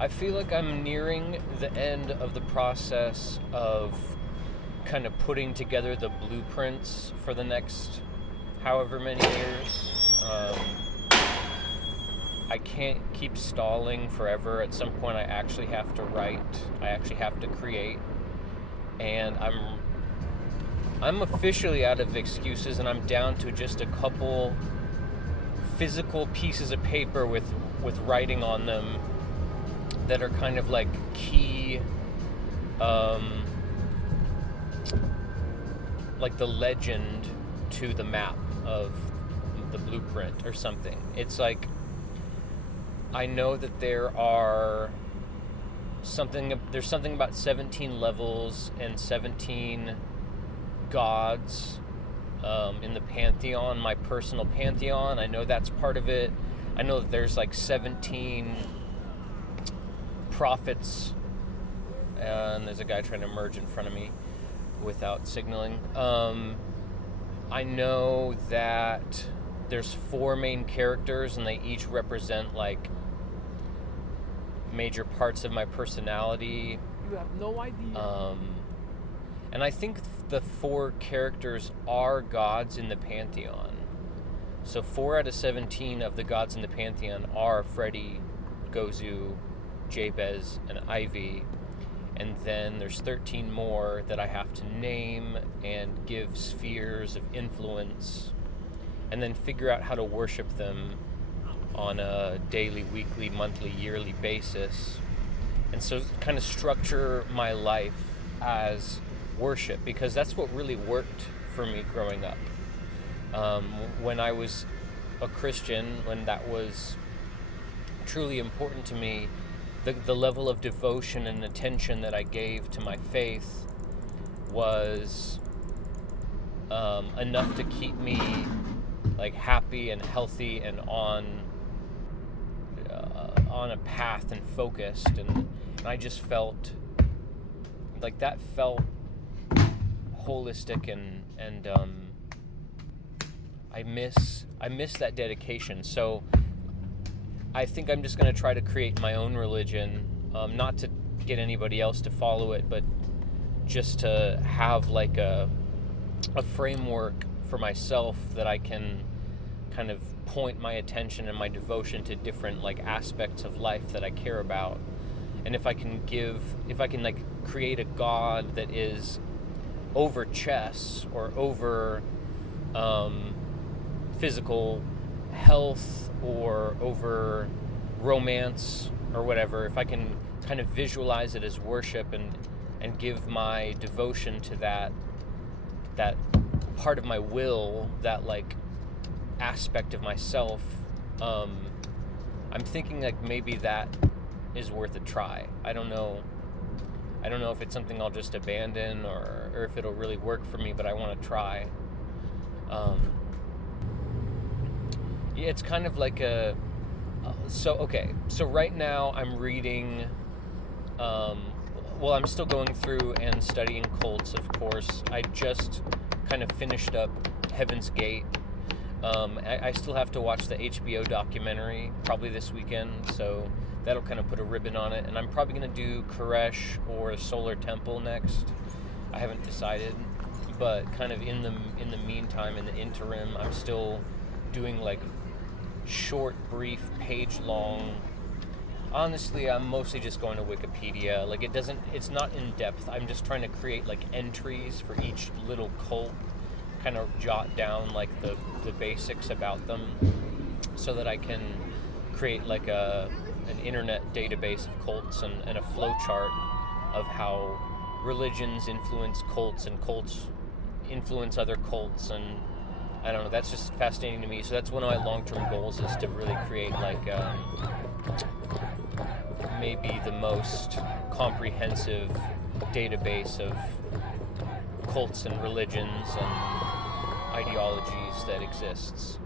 I feel like I'm nearing the end of the process of kind of putting together the blueprints for the next however many years. I can't keep stalling forever. At some point I actually have to write. I actually have to create. And I'm officially out of excuses, and I'm down to just a couple physical pieces of paper with writing on them that are kind of like key, like the legend to the map of the blueprint or something. It's like, I know that there's something about 17 levels and 17 gods in the pantheon, my personal pantheon. I know that's part of it. I know that there's like 17 prophets, and there's a guy trying to merge in front of me without signaling. I know that there's 4 main characters, and they each represent like major parts of my personality. You have no idea. And I think the 4 characters are gods in the pantheon. So 4 out of 17 of the gods in the pantheon are Freddy, Gozu, Jabez, and Ivy. And then there's 13 more that I have to name and give spheres of influence, and then figure out how to worship them on a daily, weekly, monthly, yearly basis. And so kind of structure my life as worship, because that's what really worked for me growing up. When I was a Christian, when that was truly important to me, the level of devotion and attention that I gave to my faith was enough to keep me like happy and healthy and on a path and focused, and I just felt like that felt holistic, and I miss that dedication. So I think I'm just going to try to create my own religion, not to get anybody else to follow it, but just to have like a framework for myself that I can kind of point my attention and my devotion to different like aspects of life that I care about. And if I can like create a God that is over chess or over physical health or over romance or whatever, if I can kind of visualize it as worship and give my devotion to that part of my will, that like aspect of myself, I'm thinking like maybe that is worth a try. I don't know if it's something I'll just abandon or if it'll really work for me, but I want to try. Yeah, it's kind of like so right now I'm reading, I'm still going through and studying cults, of course. I just kind of finished up Heaven's Gate. I still have to watch the HBO documentary probably this weekend, so that'll kind of put a ribbon on it. And I'm probably going to do Koresh or Solar Temple next. I haven't decided, but kind of in the meantime, in the interim, I'm still doing like short, brief, page-long. Honestly, I'm mostly just going to Wikipedia. Like it's not in depth. I'm just trying to create like entries for each little cult, kind of jot down like the basics about them, so that I can create like an internet database of cults and a flow chart of how religions influence cults and cults influence other cults, and I don't know, that's just fascinating to me. So that's one of my long-term goals, is to really create like maybe the most comprehensive database of cults and religions and ideologies that exists.